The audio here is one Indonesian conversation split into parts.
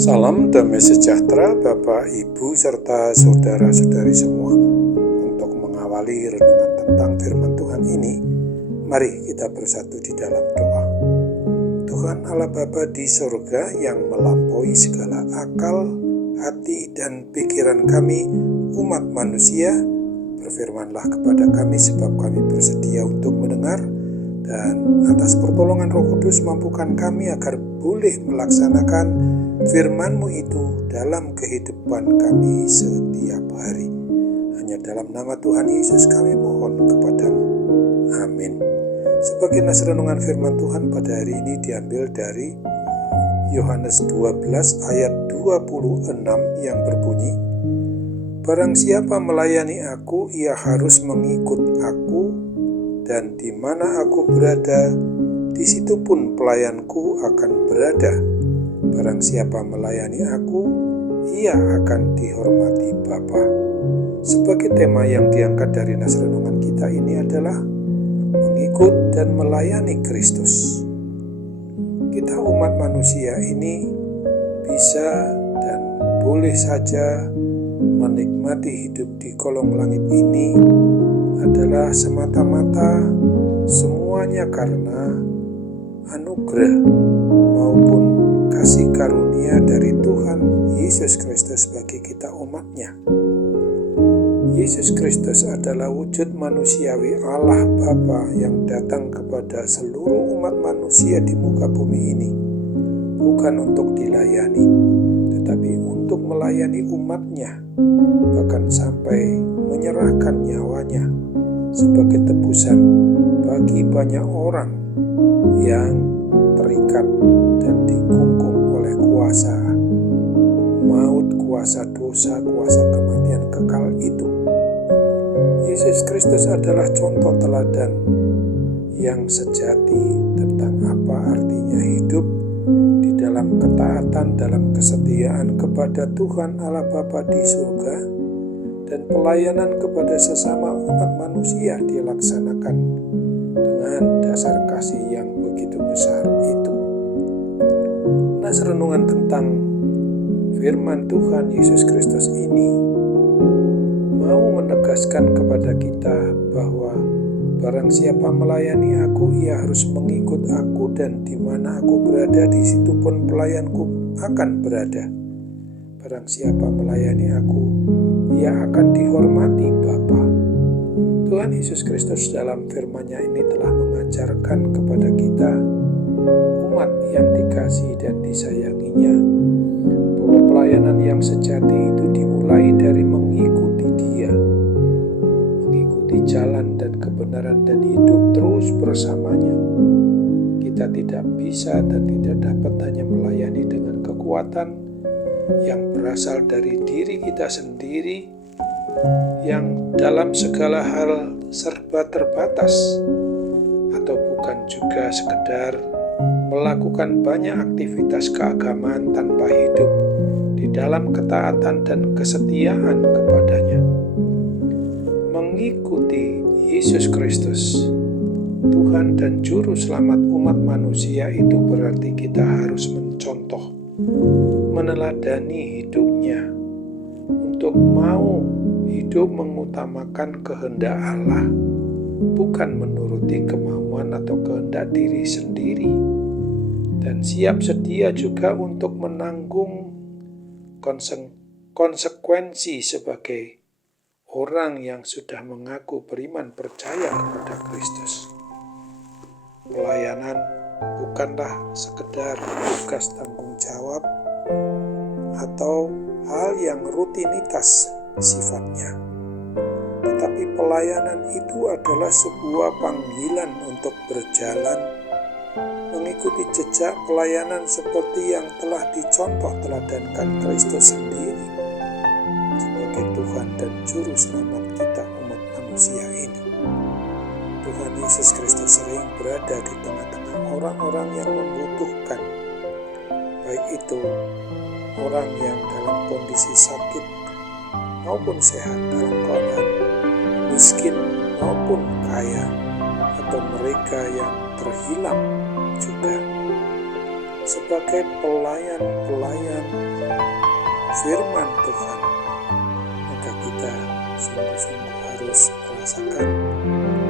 Salam damai sejahtera Bapak, Ibu, serta saudara-saudari semua. Untuk mengawali renungan tentang firman Tuhan ini, mari kita bersatu di dalam doa. Tuhan Allah Bapa di sorga yang melampaui segala akal, hati, dan pikiran kami, umat manusia, berfirmanlah kepada kami sebab kami bersedia untuk mendengar, dan atas pertolongan Roh Kudus mampukan kami agar boleh melaksanakan firman-Mu itu dalam kehidupan kami setiap hari. Hanya dalam nama Tuhan Yesus kami mohon kepadamu. Amin. Sebagai nas renungan firman Tuhan pada hari ini diambil dari Yohanes 12 ayat 26 yang berbunyi, "Barang siapa melayani aku, ia harus mengikut aku, dan di mana aku berada, di situ pun pelayanku akan berada. Barang siapa melayani aku, ia akan dihormati Bapa." Sebagai tema yang diangkat dari nas renungan kita ini adalah mengikut dan melayani Kristus. Kita umat manusia ini bisa dan boleh saja menikmati hidup di kolong langit ini adalah semata-mata semuanya karena anugerah maupun kasih karunia dari Tuhan Yesus Kristus bagi kita umatnya. Yesus Kristus adalah wujud manusiawi Allah Bapa yang datang kepada seluruh umat manusia di muka bumi ini, bukan untuk dilayani, tetapi untuk melayani umatnya, bahkan sampai menyerahkan nyawanya sebagai tebusan bagi banyak orang yang terikat dan dikungkung oleh kuasa maut, kuasa dosa, kuasa kematian kekal itu. Yesus Kristus adalah contoh teladan yang sejati tentang apa artinya hidup di dalam ketaatan, dalam kesetiaan kepada Tuhan Allah Bapa di surga, dan pelayanan kepada sesama umat manusia dilaksanakan dengan dasar kasih yang begitu besar itu. Nas renungan tentang firman Tuhan Yesus Kristus ini mau menegaskan kepada kita bahwa barang siapa melayani aku, ia harus mengikut aku, dan di mana aku berada, di situ pun pelayanku akan berada. Barang siapa melayani aku, ia akan dihormati Bapa. Tuhan Yesus Kristus dalam firman-Nya ini telah mengajarkan kepada kita, umat yang dikasihi dan disayanginya, bahwa pelayanan yang sejati itu dimulai dari mengikuti Dia, mengikuti jalan dan kebenaran dan hidup terus bersamanya. Kita tidak bisa dan tidak dapat hanya melayani dengan kekuatan yang berasal dari diri kita sendiri, yang dalam segala hal serba terbatas, atau bukan juga sekedar melakukan banyak aktivitas keagamaan tanpa hidup di dalam ketaatan dan kesetiaan kepadanya. Mengikuti Yesus Kristus, Tuhan dan Juru Selamat umat manusia, itu berarti kita harus mencontoh, meneladani hidupnya untuk mau hidup mengutamakan kehendak Allah, bukan menuruti kemauan atau kehendak diri sendiri, dan siap sedia juga untuk menanggung konsekuensi sebagai orang yang sudah mengaku beriman percaya kepada Kristus. Pelayanan bukanlah sekedar tugas tanggung jawab atau hal yang rutinitas sifatnya, tetapi pelayanan itu adalah sebuah panggilan untuk berjalan mengikuti jejak pelayanan seperti yang telah dicontoh teladankan Kristus sendiri sebagai Tuhan dan Juru Selamat kita umat manusia ini. Tuhan Yesus Kristus sering berada di tengah-tengah orang-orang yang membutuhkan, baik itu orang yang dalam kondisi sakit maupun sehat, dalam keadaan miskin maupun kaya, atau mereka yang terhilang juga. sebagai pelayan-pelayan firman Tuhan, maka kita sungguh-sungguh harus merasakan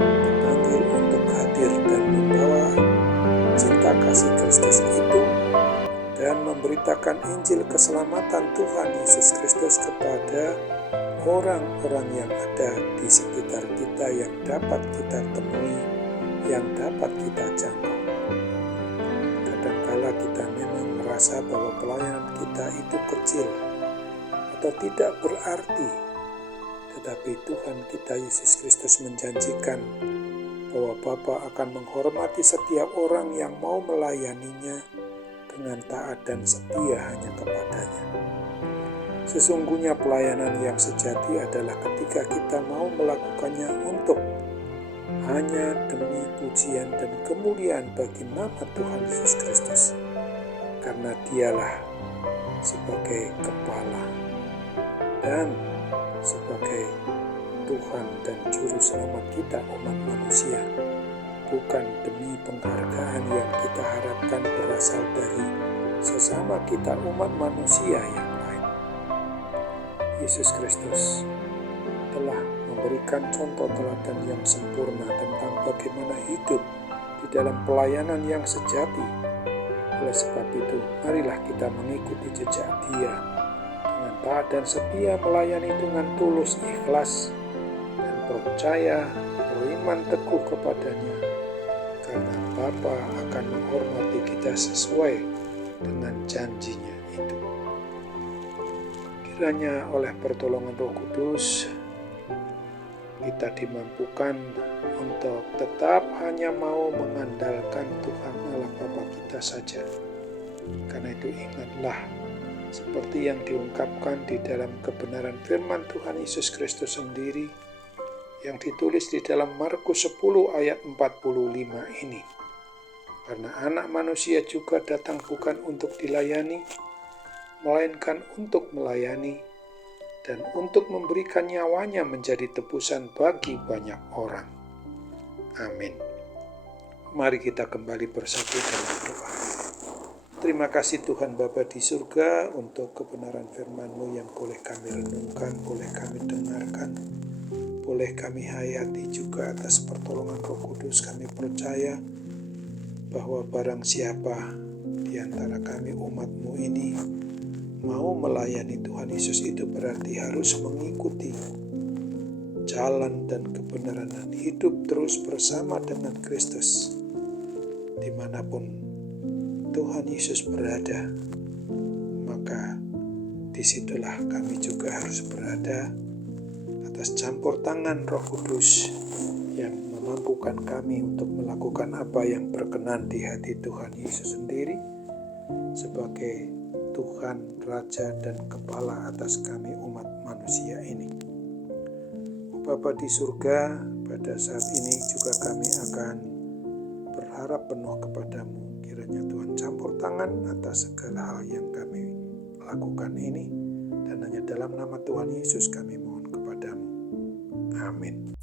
dipanggil untuk hadir dan membawa cinta kasih Kristus itu dan memberitakan Injil keselamatan Tuhan Yesus Kristus kepada orang-orang yang ada di sekitar kita, yang dapat kita temui, yang dapat kita jangkau. Kadangkala kita memang merasa bahwa pelayanan kita itu kecil atau tidak berarti, tetapi Tuhan kita Yesus Kristus menjanjikan bahwa Bapa akan menghormati setiap orang yang mau melayaninya dengan taat dan setia hanya kepadanya. Sesungguhnya pelayanan yang sejati adalah ketika kita mau melakukannya untuk hanya demi pujian dan kemuliaan bagi nama Tuhan Yesus Kristus, karena Dialah sebagai kepala dan sebagai Tuhan dan Juru Selamat kita umat manusia, bukan demi penghargaan yang kita harapkan berasal dari sesama kita umat manusia yang lain. Yesus Kristus telah memberikan contoh teladan yang sempurna tentang bagaimana hidup di dalam pelayanan yang sejati. Oleh sebab itu, marilah kita mengikuti jejak Dia dengan taat dan setia, melayani dengan tulus, ikhlas, dan percaya, beriman teguh kepadanya, karena Bapa akan menghormati kita sesuai dengan janjinya itu. Kiranya oleh pertolongan Roh Kudus kita dimampukan untuk tetap hanya mau mengandalkan Tuhan Allah Bapa kita saja. Karena itu ingatlah seperti yang diungkapkan di dalam kebenaran firman Tuhan Yesus Kristus sendiri yang ditulis di dalam Markus 10 ayat 45 ini. Karena anak manusia juga datang bukan untuk dilayani, melainkan untuk melayani dan untuk memberikan nyawanya menjadi tebusan bagi banyak orang. Amin. Mari kita kembali bersatu dalam doa. Terima kasih Tuhan Bapa di surga untuk kebenaran firman-Mu yang boleh kami renungkan, boleh kami dengarkan, boleh kami hayati juga. Atas pertolongan Roh Kudus kami percaya bahwa barang siapa di antara kami umat-Mu ini mau melayani Tuhan Yesus, itu berarti harus mengikuti jalan dan kebenaran dan hidup terus bersama dengan Kristus. Dimanapun Tuhan Yesus berada, maka disitulah kami juga harus berada atas campur tangan Roh Kudus yang memampukan kami untuk melakukan apa yang berkenan di hati Tuhan Yesus sendiri sebagai Tuhan, Raja, dan Kepala atas kami umat manusia ini. Bapa di surga, pada saat ini juga kami akan berharap penuh kepadamu. Kiranya Tuhan campur tangan atas segala hal yang kami lakukan ini, dan hanya dalam nama Tuhan Yesus kami mohon kepadamu. Amin.